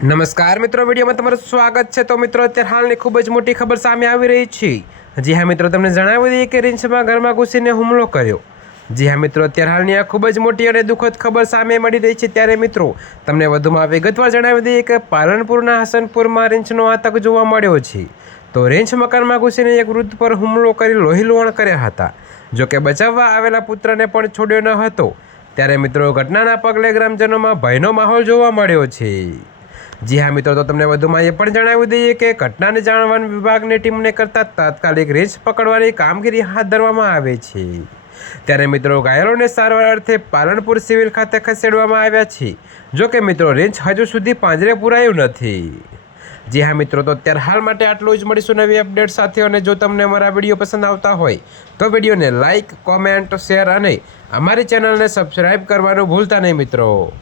નમસ્કાર મિત્રો, વિડીયોમાં તમારું સ્વાગત છે। તો મિત્રો, અત્યારે હાલની ખૂબ જ મોટી ખબર સામે આવી રહી છે। જી હા મિત્રો, તમને જણાવી દઈએ કે રીંછમાં ઘરમાં ઘૂસીને હુમલો કર્યો। જી હા મિત્રો, અત્યારે હાલની આ ખૂબ જ મોટી અને દુઃખદ ખબર સામે મળી રહી છે। ત્યારે મિત્રો, તમને વધુમાં વિગતવાર જણાવી દઈએ કે પાલનપુરના હસનપુરમાં રીંછનો આતંક જોવા મળ્યો છે। તો રીંછ મકાનમાં ઘૂસીને એક વૃદ્ધ પર હુમલો કરી લોહીલુહાણ કર્યા હતા। જોકે બચાવવા આવેલા પુત્રને પણ છોડ્યો ન હતો। ત્યારે મિત્રો, ઘટનાના પગલે ગ્રામજનોમાં ભયનો માહોલ જોવા મળ્યો છે। જી હા મિત્રો, તો તમને વધુમાં એ પણ જણાવી દઈએ કે ઘટનાને જાણ વન વિભાગની ટીમને કરતાં તાત્કાલિક રીંછ પકડવાની કામગીરી હાથ ધરવામાં આવે છે। ત્યારે મિત્રો, ઘાયલોને સારવાર અર્થે પાલનપુર સિવિલ ખાતે ખસેડવામાં આવ્યા છે। જો કે મિત્રો, રીંછ હજુ સુધી પાંજરે પુરાયું નથી। જી હા મિત્રો, તો અત્યારે હાલ માટે આટલું જ। મળીશું નવી અપડેટ સાથે। અને જો તમને અમારા વિડીયો પસંદ આવતા હોય તો વિડીયોને લાઇક, કોમેન્ટ, શેર અને અમારી ચેનલને સબસ્ક્રાઈબ કરવાનું ભૂલતા નહીં મિત્રો।